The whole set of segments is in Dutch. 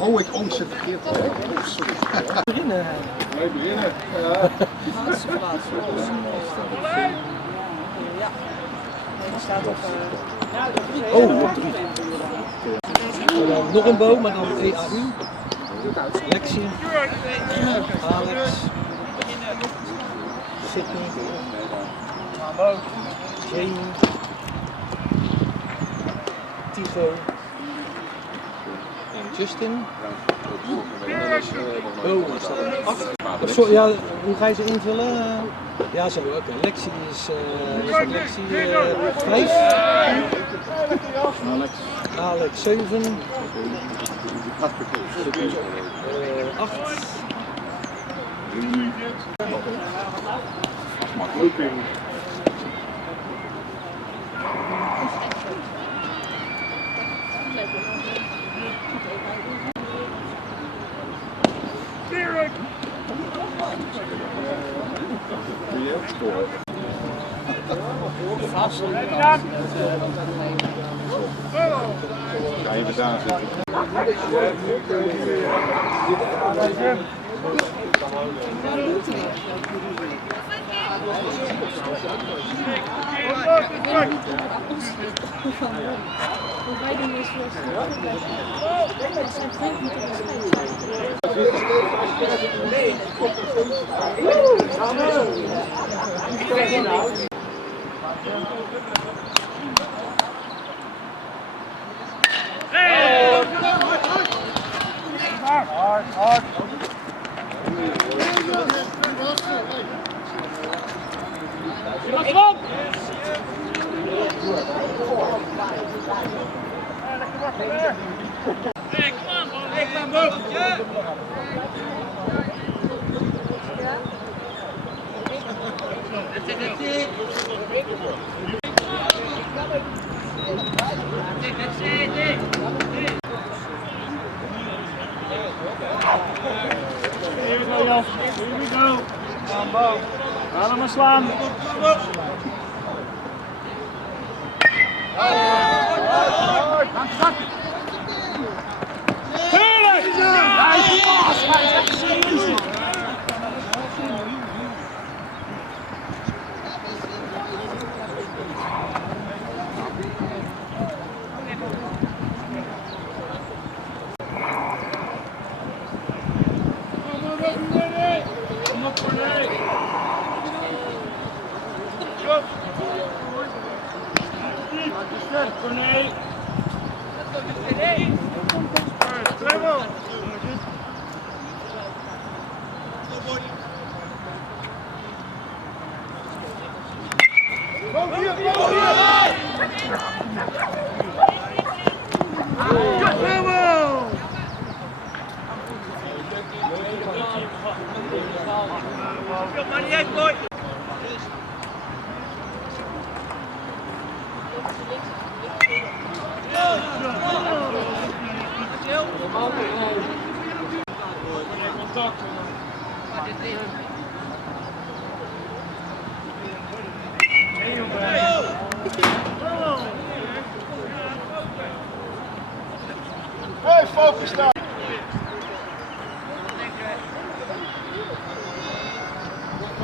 Oh, ik onzet verkeerd. Sorry. Beginnen. Wij beginnen. Ja. Ja. Er staat op. Oh, op 3. Nog een boom, maar dan EAU. Lexie. Alex. Sydney. Jamie. Tigo. En Justin. Oh, is dat een 8? Sorry, ja, hoe ga je ze invullen? Ja, zo, oké. Lexie is Lexie 5. Alex 7. 8. Ga even daar zitten. Wij doen dus Hard. Hey, come on, boy. Hey, come on, boy. Yeah. That's it. Here we go, Jan. Here we go. Come on, laat hem maar slaan. Corné. Travel. Hey, focus now.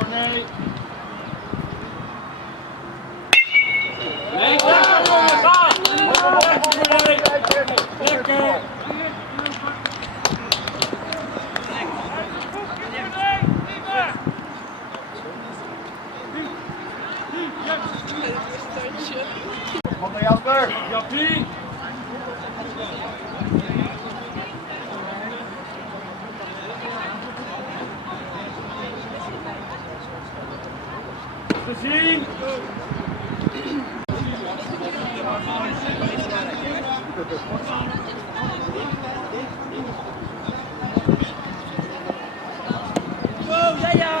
Nee. Nee, lekker. Kom naar Jasper. Jappie. Gezien. Oh, ja, ja.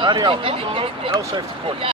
Radio, Els heeft het kort.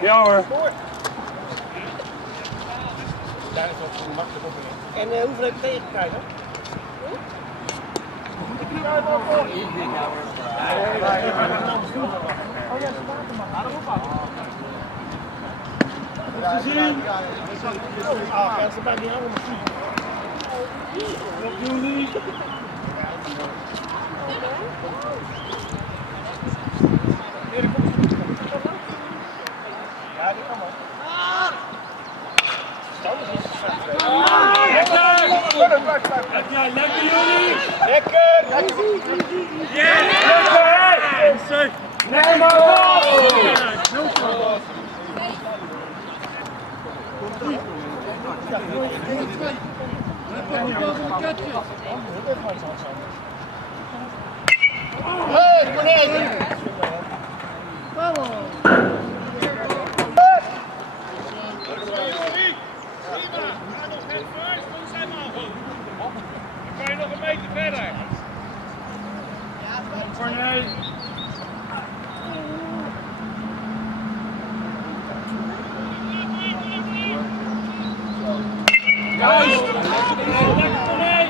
Ja hoor. En hoeveel heb je tegengekregen? gezien. Ah, dat is bij die andere muziek. Wat doen die? Ja, die kan wel. Lekker jullie! Lekker! Lekker! Nee, maar Hey, Corné! kan je nog een meter verder? Corné! Juist! Lekker Corné!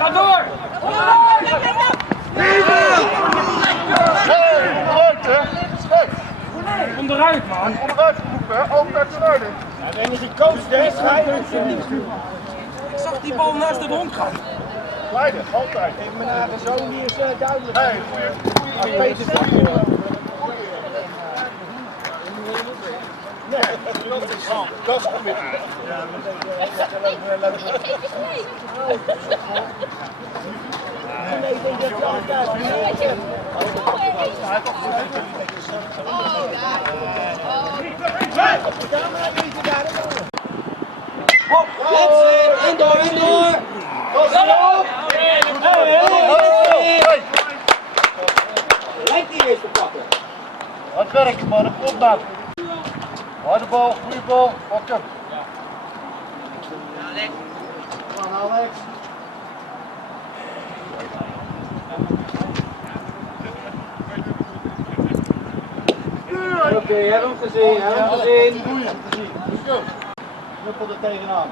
Ga door! Onderuit, man! Onderuit geroepen, ook naar het zuiden. Ja, de enige coach is ik zag die bal naast het honk gaan. Leiden, altijd. Mijn eigen zoon die is duidelijk. Hey, goeie. Peter is goed. Nee, dat is goed. Nee, ik denk dat je altijd En door, en door! Lijkt die eens te pakken. Hard werken, man, dat komt nou. Harde bal, goede bal, pak hem. Kom aan, Alex. Oké, heb hem gezien, heb hem gezien. Goeie, gezien. Knuppel er tegenaan.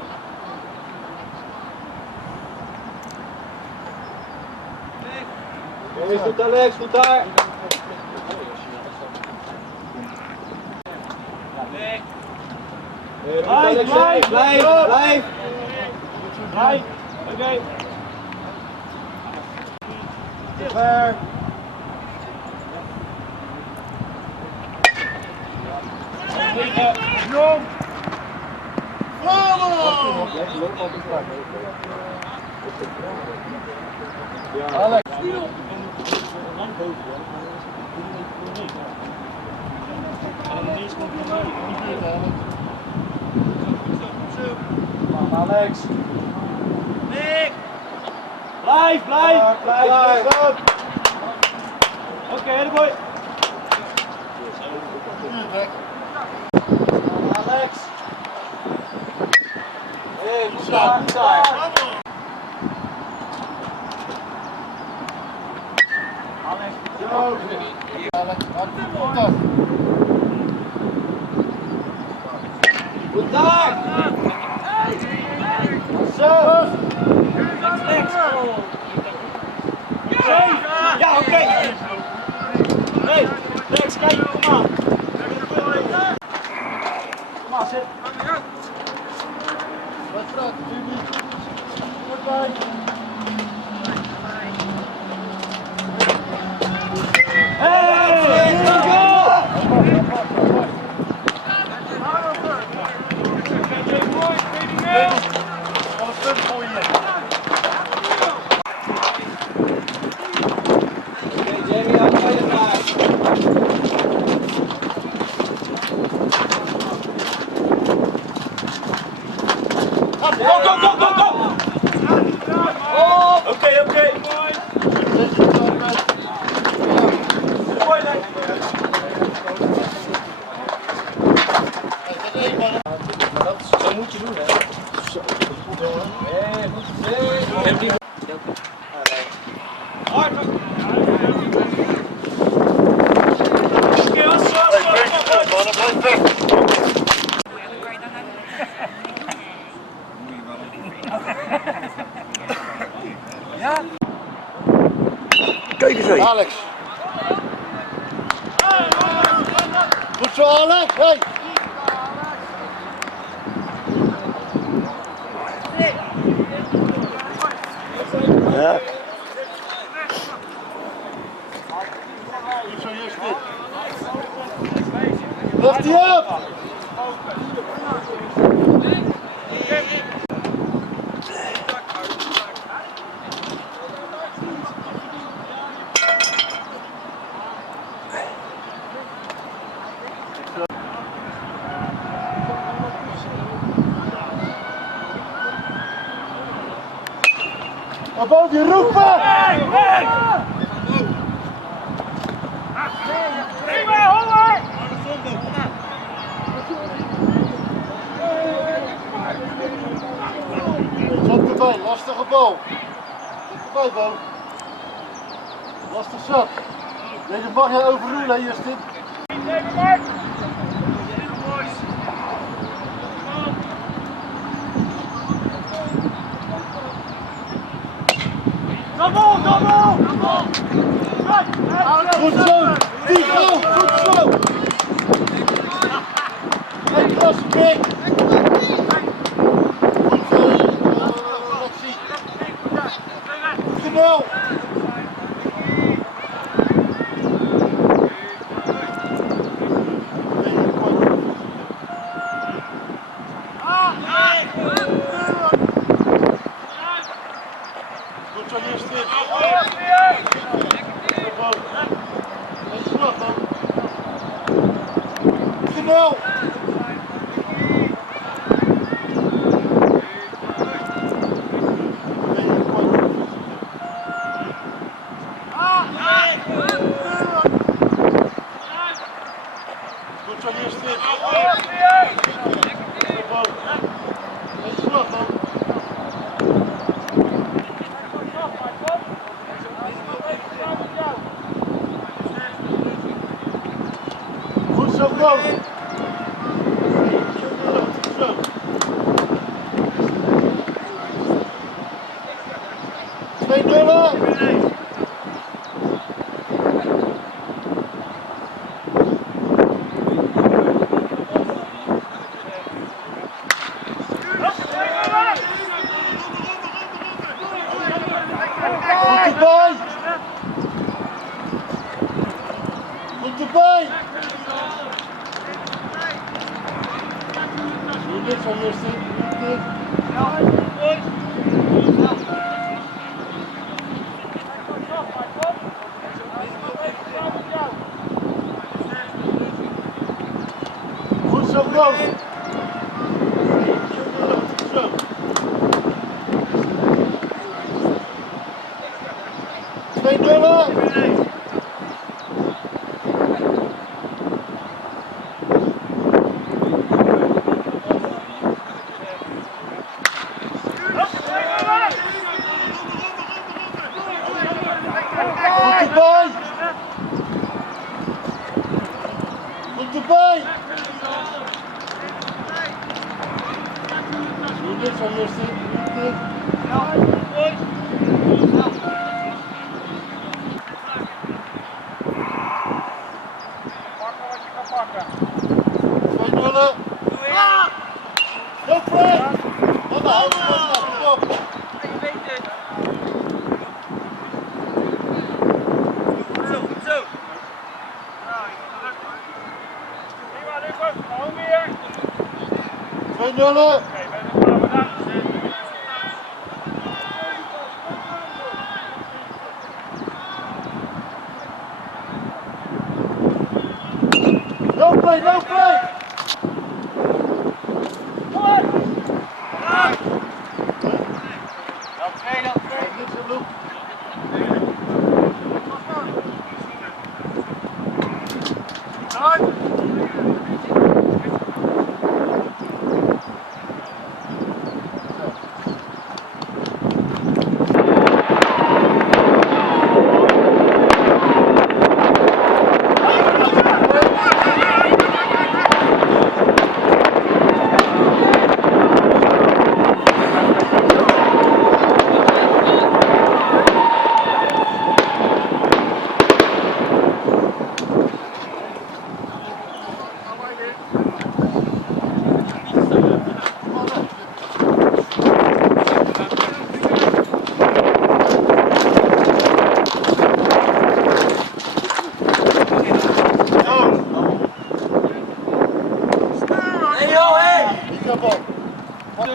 Is goed Alex, goed daar. Blijf, Blijf. Oké. Ver. Jong! Alex. Alex. Blijf! Oké, hele boy. Alex. Hey, goed daar. Alex, hard voeten. Goed daar. Zo. Ja, oké. Nee, Lex, kijk, kom aan. Kom aan, zit. Wat staat, Jimmy? Goed bij. Hey, go! Wat een punt voor je. Oké. Zo moet je doen, hè? Ik heb die. Kijk eens heen. Alex. Goed zo, Alex. Hey. Ja. Goed zo, Justin. Lucht die op. Naar boven je roepen! Zat erbij, lastige bal. Zat erbij, Bo. Lastig zat. Nee, dat mag jij overroelen, hè, Justin. Goed zo! Tigo! Goed zo! Hey, klasse, Pik! Goed zo, Alexie! Snel! Goed zo, Justin! Snel! Goed zo, Justin! Goed zo, go! Zo. 2-0! Goed erbij! Goed erbij! Doe dit zo, Justin. Doe dit. Goed zo, go! Zo. 2-0! Goed erbij! Goed erbij! Doe dit zo, Justin. Doe dit. Pakken wat je kan pakken. 2-0. Go for it! Wat de hel? Kom op. Je weet het. Goed zo. Nou, dat lukt hoor. Prima, Lucas. Gewoon weer. 2-0. Oké, we gaan we daar zitten. No play, no play! Kom!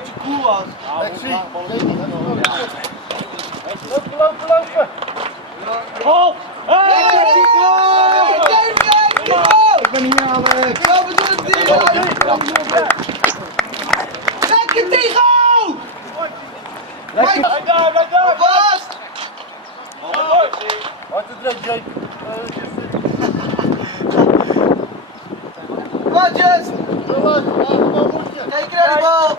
dat je cool was. Lexie. Lopen, lopen, lopen. Halt! Ik ben hier, Alex. Ja, we doen het niet! Lekker tegen! Lekker. Blijf daar! Vast! Hard te druk, Jake. Watjes! Zo uit, laat hem maar moetje. Kijk naar de bal!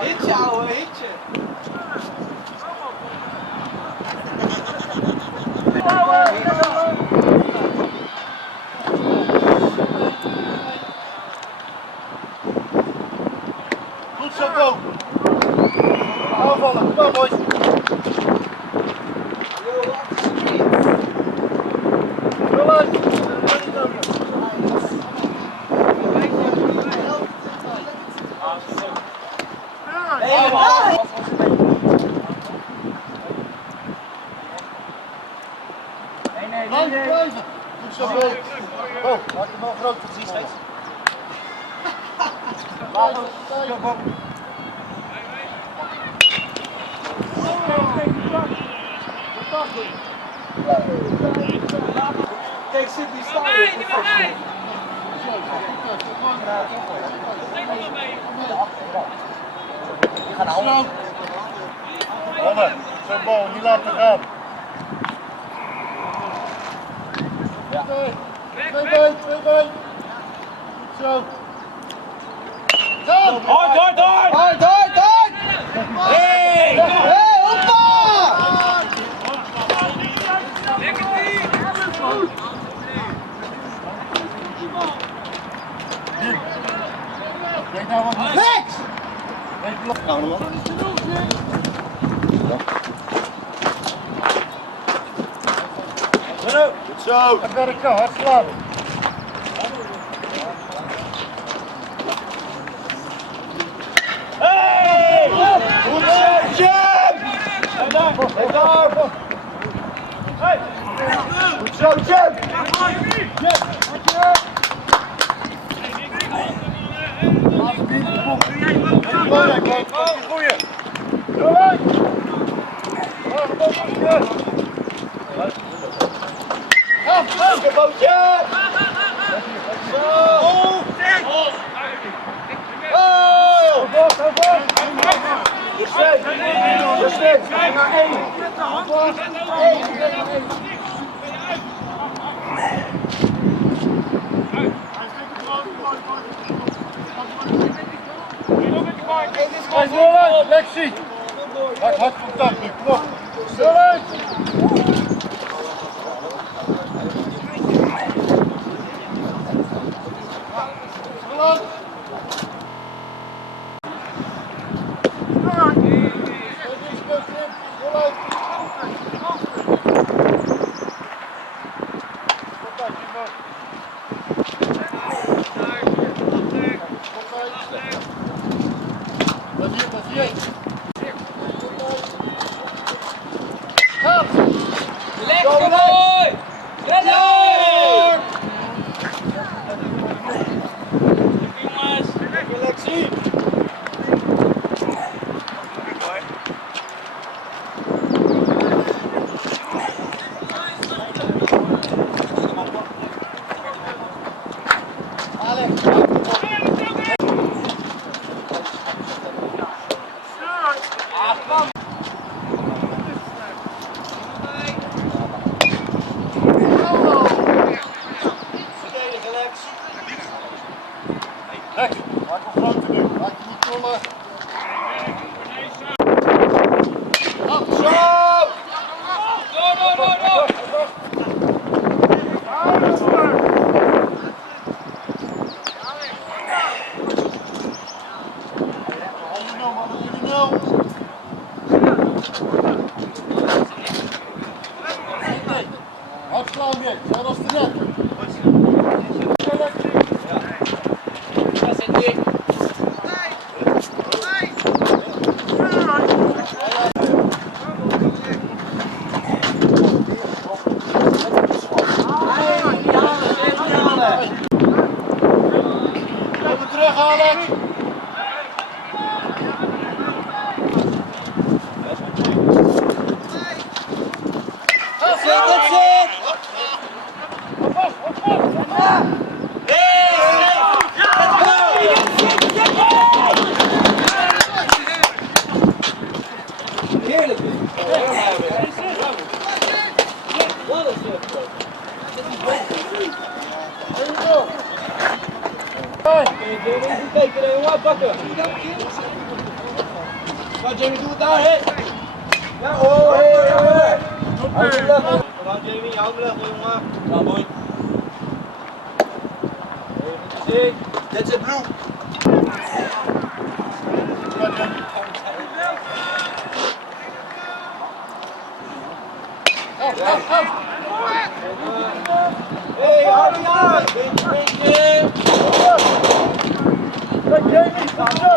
Hitje, ouwe, hitje! Goed zo, Bo. Aanvallen, kom maar, boys. Zo uit. Blijven, blijven. Goed zo, Bo. Bo, maak hem wel groot. Zie je steeds. Blijven, blijven, Bo. Kijk, Sydney staan hier. Zo. Anne, zo'n bal niet laten gaan. Twee been, twee been. Goed zo. Kom! Hard, hard, hard! Hard, hard, hard! Hey! Hey, hoppa! Kijk nou wat niet. Lex! Nou, nog. Goed zo. En werken, hard slaan. Hey! Goed zo, Jim! Hey, daar. Hey! Goed zo, Jim. Goeie. Zo uit. Lekker bootje! Oh! Rustig. Rustig. Naar 1. Lexie. Maak hard contact nu. Kom op. Zo uit. Geland. Dat is hier. Ga! was te net. Daar zit hij. Kom terug, Alex. That's it! Heerlijk! Wat een stuk! Kijk, jongen, pakken! Wat Jamie doet daar, hè? Ja, oh, hey! Kom aan Jamie, je houdt me level, jongen. Ja, mooi. Even gezien. Dit is het Blue. Hey, harder aan! Beetje! Kijk, Jamie, sta zo.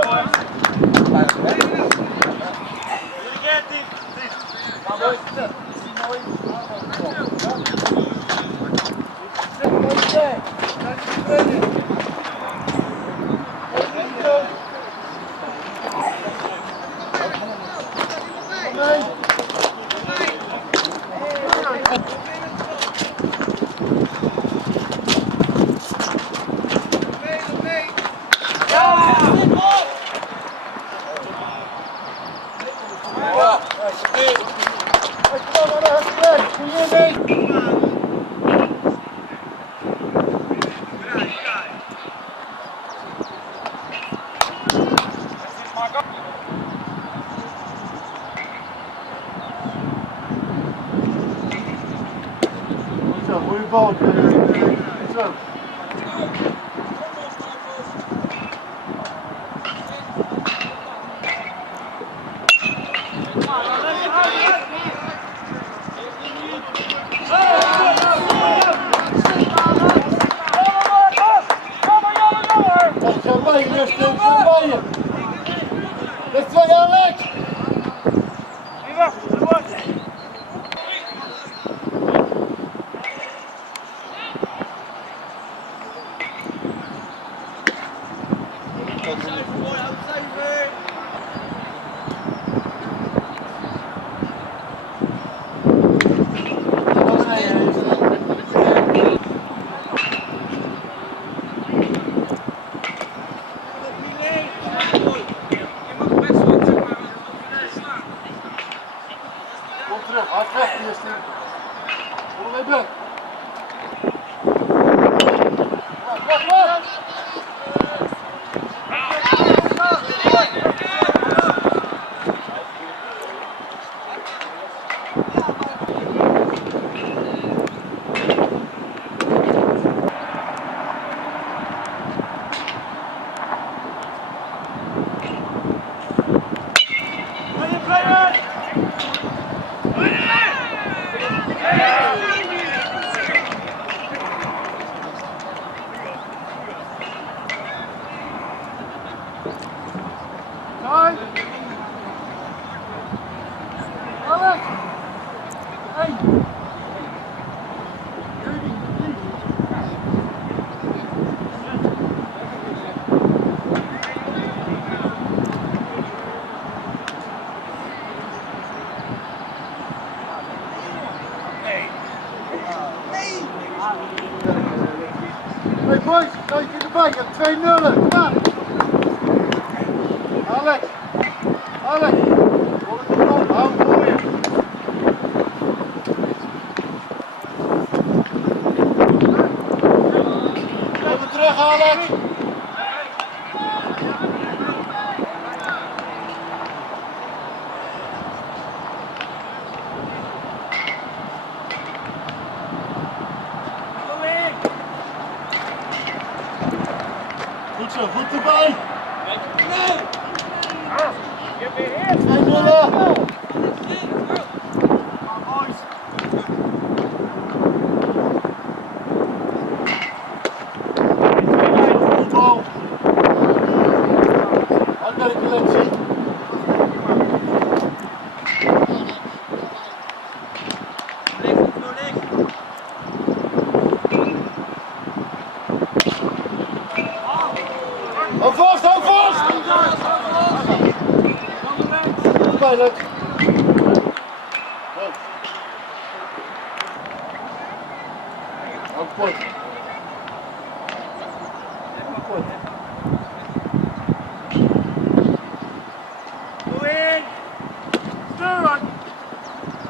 Zo, goeie bal. Zo. Zo bij je, rustig, zo bij je. Dat is 2 Alex. Wie wacht, dat wordt. Kom terug, hard weg hier, Steve. Kom er weer. Wacht. Alex! Hey! Hey boys, kijk je erbij, je hebt 2-0. Kom aan! Alex! Alex! Kom het erop, hou hem voor je! Kom er terug, Alex! Goed zo, goed erbij! Je beheert. 2-0! duidelijk. Goed. Ook kort. Go in. Stuur aan.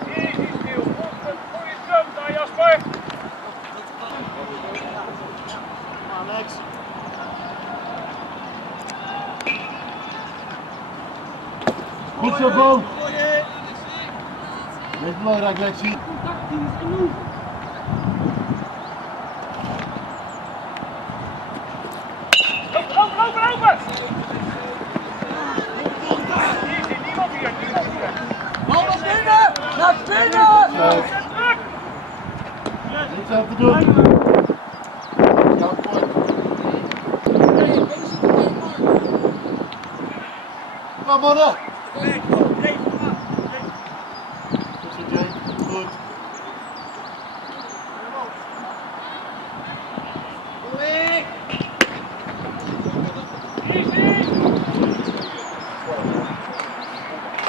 Easy stil. Goeie jump daar Jasper. Alex. Goed zo, Bo. Dit is belangrijk, Lexie. Lopen! Easy, niemand hier. Bal naar binnen! Naar binnen! Druk! Niks aan te doen. Ja, kort. Kom mannen. Goed zo, Jay. Goed.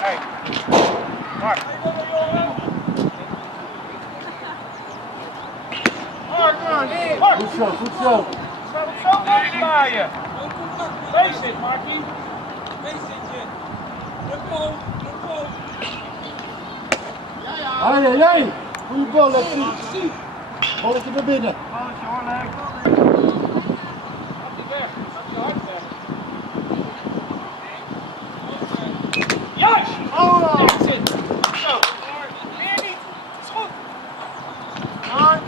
Hey, Mark. Mark! Goed zo, goed zo. Staat op zo'n weg draaien. Basic, Markie. Hey, hey, hey. Goeie bal, Lexie. Balletje naar binnen. Balletje hoor, Lex. Gaat die weg. Gaat die hard weg. Juist! Oh! Dit zit. Zo. Meer niet. Is goed. Hard.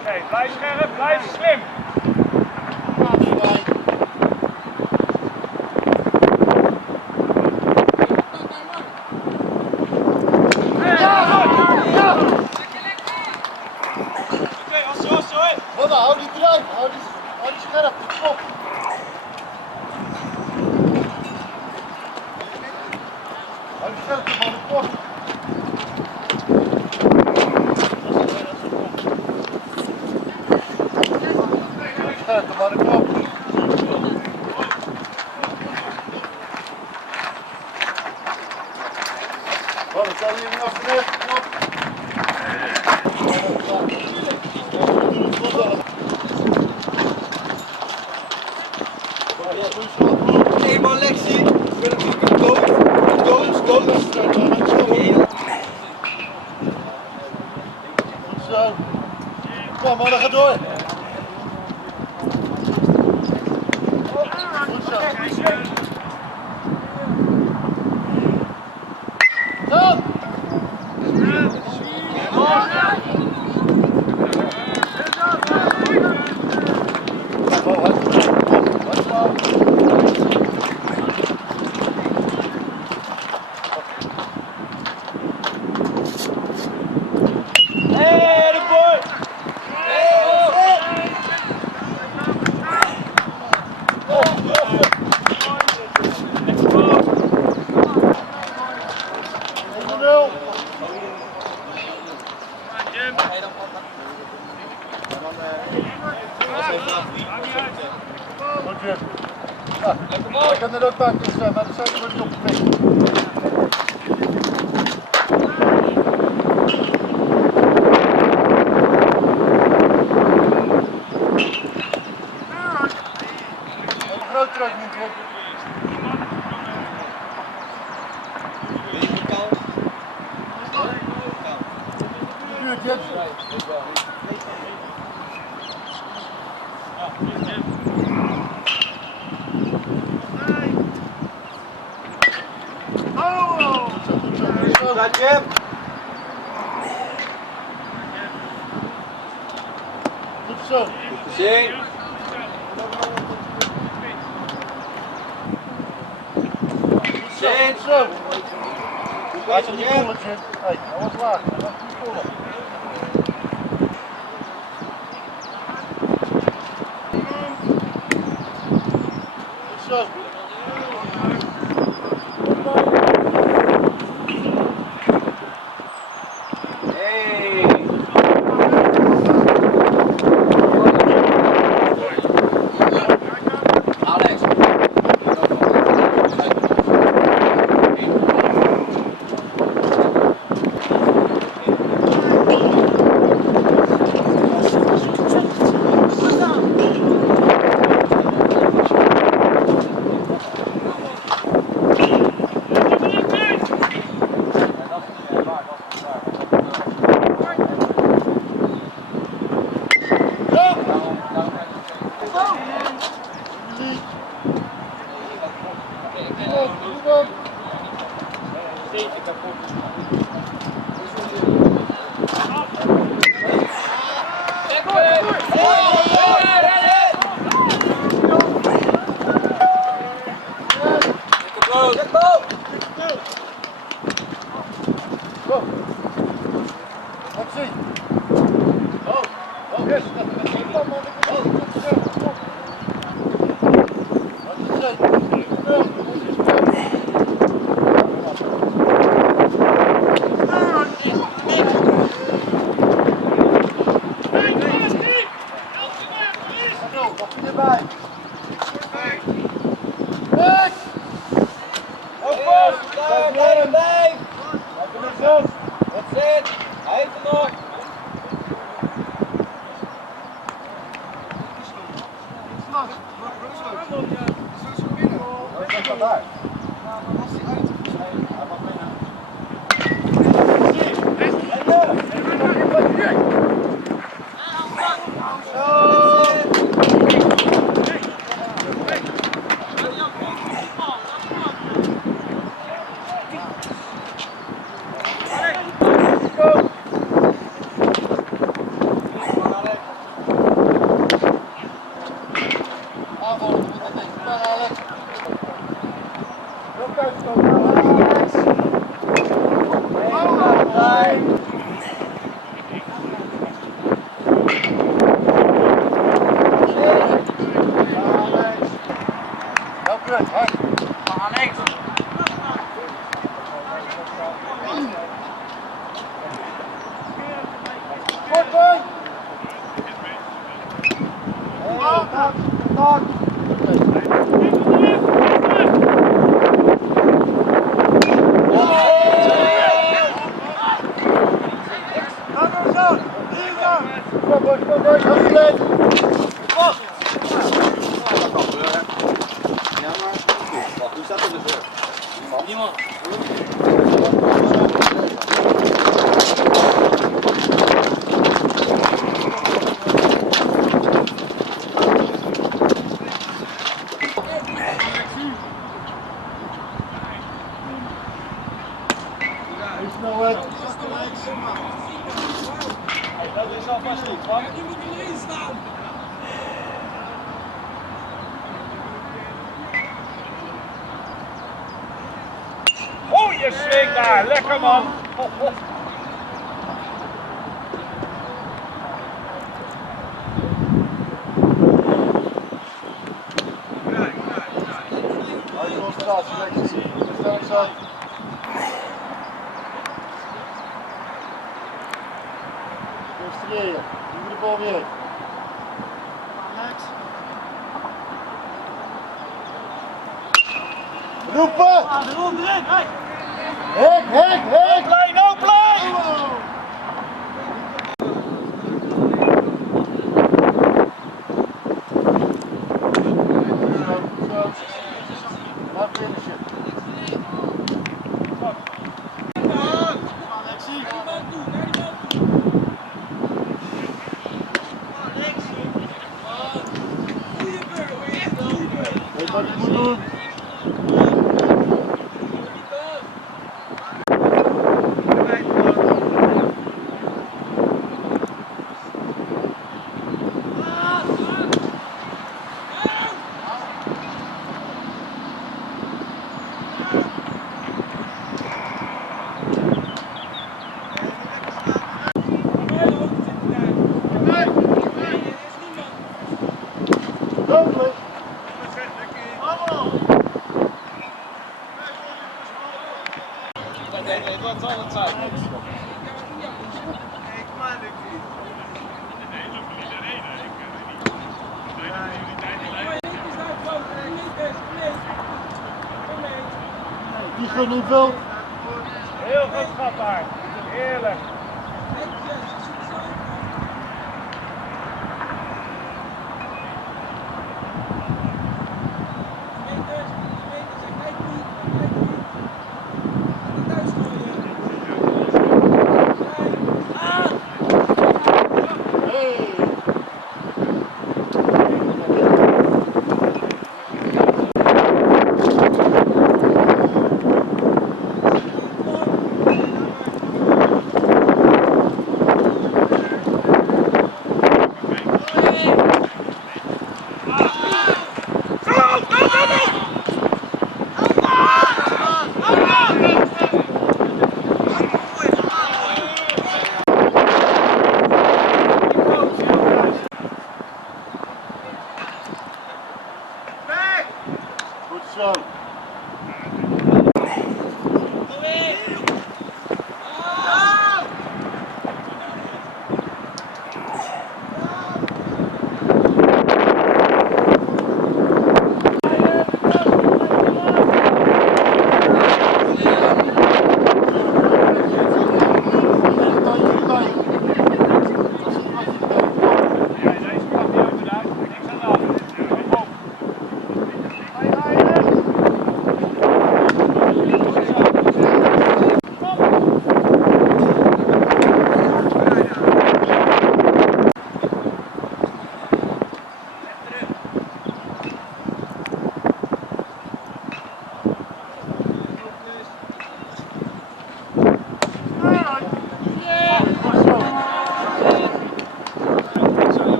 Oké, blijf scherp, blijf slim. Mama, hou die eruit. Hou die scherp. Kom. Hou die scherp, man. Kom. Scherp, man. Kom. Wat, ik kan hier niet afgelegd. Kom. Eenmaal Lexie. Ik ben natuurlijk een coach. Goed zo. Kom maar, dan ga door. Goed zo. Dan. Goed, Jim. Ik kan er ook pakjes zijn, maar dat zijn er niet opgepikt. Een groot truck niet, Jim. Buurt, Jim. Gaat Jim. Goed zo. Zing. Goed zo. Laat je niet voelen, Jim. Hé, hij was laag. Laat je niet voelen. Goed zo. Hey. Alsjeblieft. Kom op. Actie. Oh, yes. Kom man, ik wil niet zeggen. Kom. Wat is het? Wat vind je erbij? Weg! Blijf! That's it! Hij heeft er nog! Goeie swing daar, lekker man! Concentreren, doe de bal weer. Roepen! Hek, hek, hek! Plein, oh plein! Zo. Maar finishen. Weet wat je moet doen? Wat zal het zijn? Die gaat niet wel. Heel goed schat daar. Heerlijk. zo.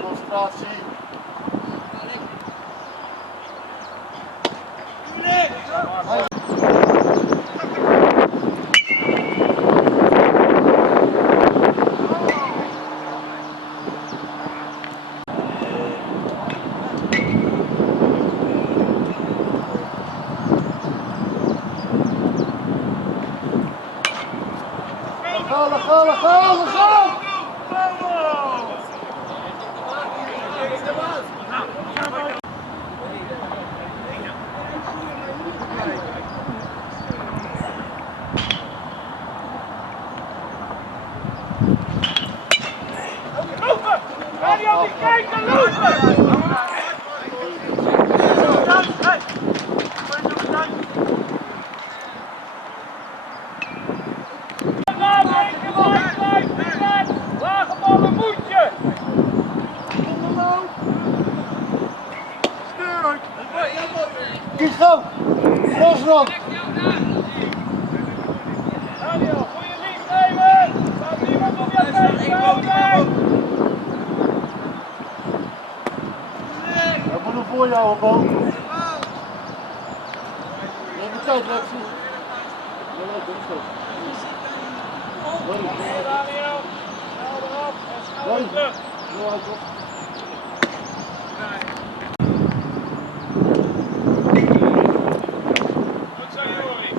Concentratie. Gaan! Ga niet op die kijken, lopen! Lage ballen moet je! Kies gauw! Losrand! Daniel, goeie links nemen! Staat niemand op jouw tegenhouden! We moeten voor jou, Bo. Neem de tijd, Lexie. Daniel, snel erop en snel weer terug. Goed zo, Jori.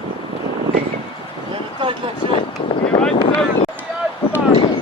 Neem de tijd, Lexie. Je wijst het ook niet uit te maken.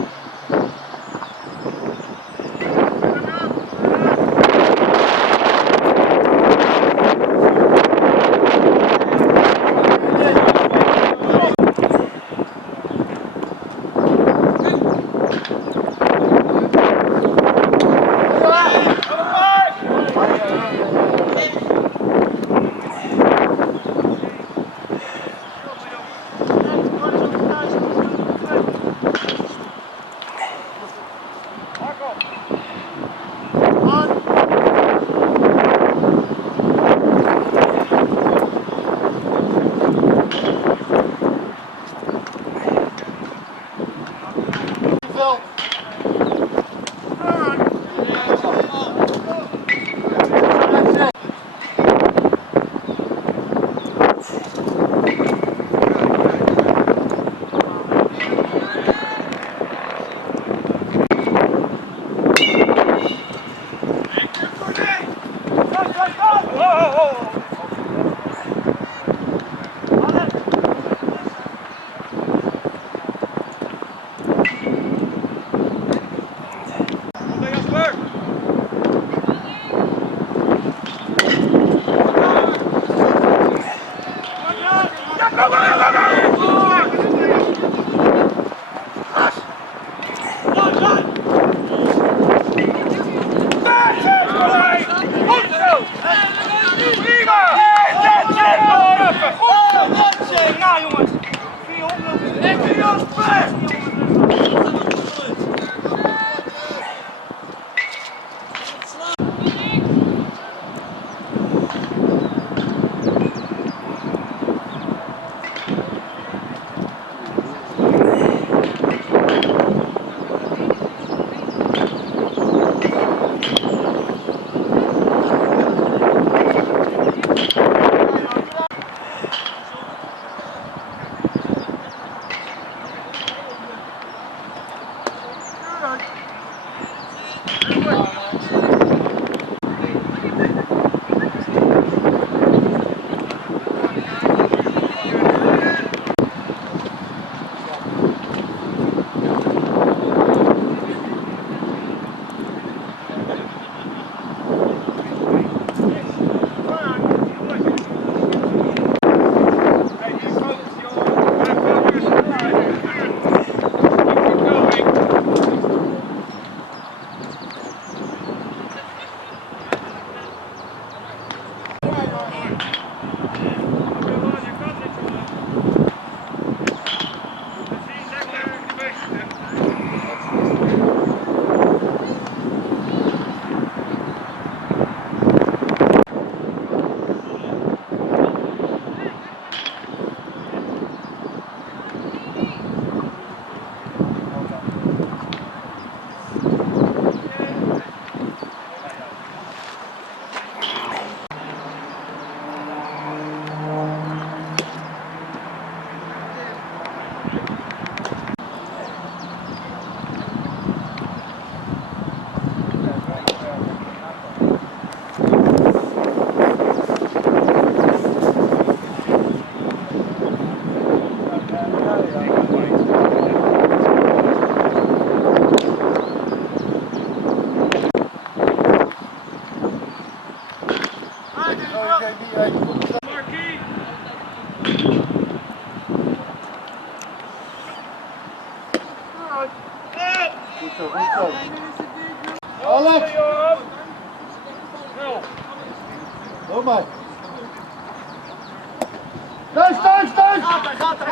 Thuis, thuis, thuis! Gaat er!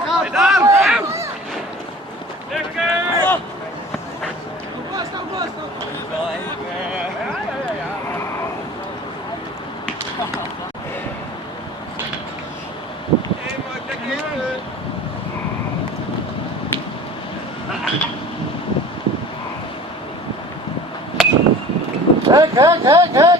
Lekker! Hek, hek, hek, hek!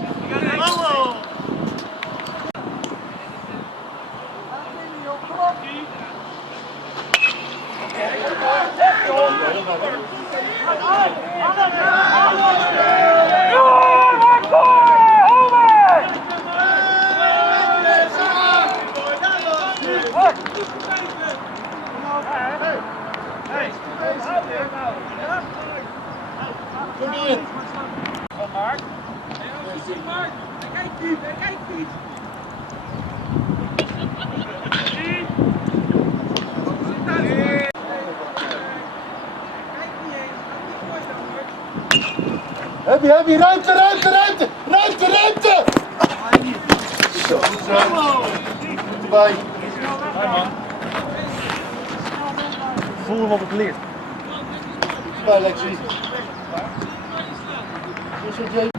Kom hier! Mark. Mark, kijk niet, kijk niet. Heb je, ruimte, ruimte, ruimte! Ruimte, ruimte! Zo, zo. Erbij. Voel hem op het licht. Bij Lexie. Zo zit je.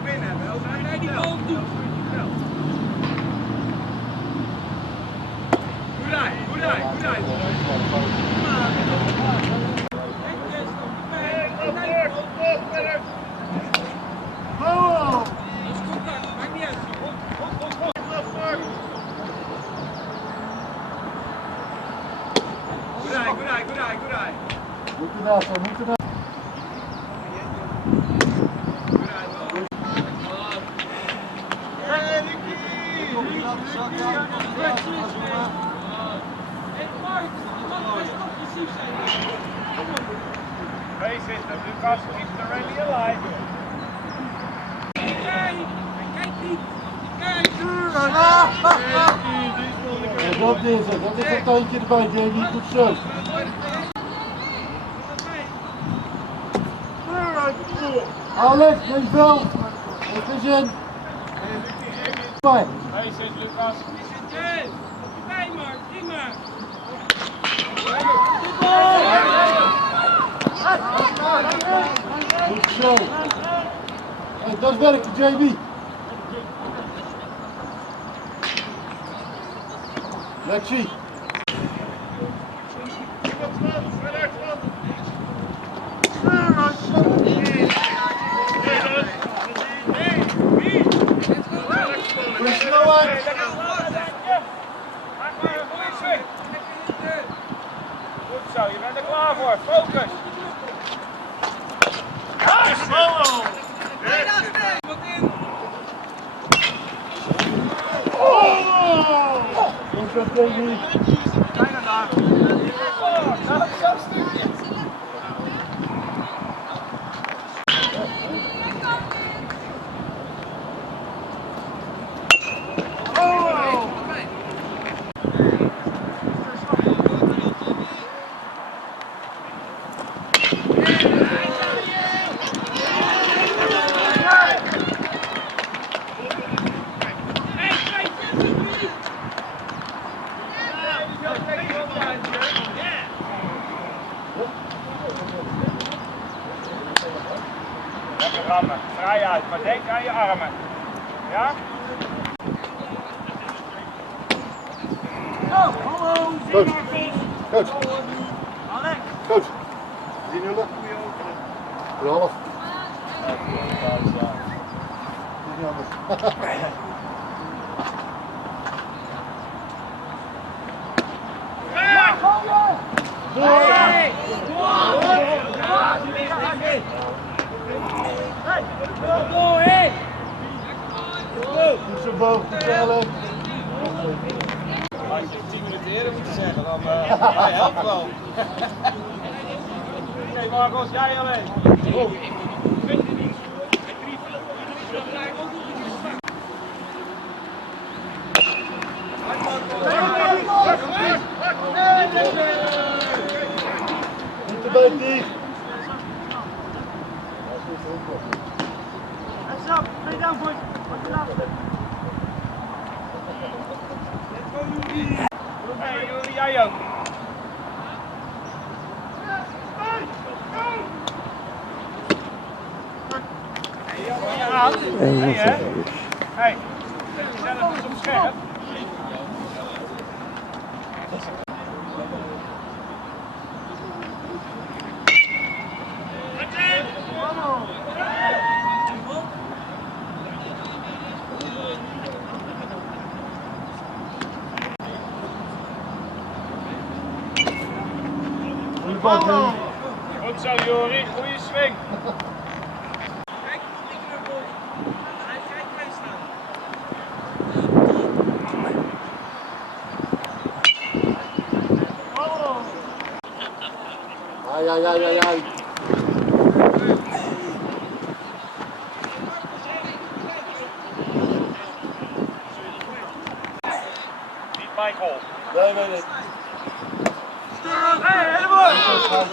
Moet ernaast staan, moet ernaast. Wij zitten, Lucas is er really alive. Kijk niet! Kijk! Ja, dat is het. Dat is een tandje erbij, Jamie. Goed zo. Alex, neem veld. Het is in. Fijn. Hij zit, Lucas. Bij Mark, prima. Goed zo. En dat werkt, Jamie. Lexie. Goeie snelheid. Goed zo, je bent er klaar voor. Focus. Goed zo, Jamie. Bijna daar. Lekker rammen, vrij uit, maar denk aan je armen. Ja? Coach. Coach. Alex. Coach. 3-0. 3,5. Niet anders. Goed zo boven, goed zo Alex. Had je 10 minuten eerder moeten zeggen, dan hij helpt wel. Oké, Marcos, jij alleen. Niet erbij, Tief. Hey, Leo. Hey, zet jezelf eens op scherp. Goeie bal, Tim. Goed zo, Jori. Goeie swing. Kijk, die knuppel. Hij kijkt meestaan. Ai, ai, ai, ai, ai. Niet mijn goal. Nee, nee, nee. Hey, helemaal!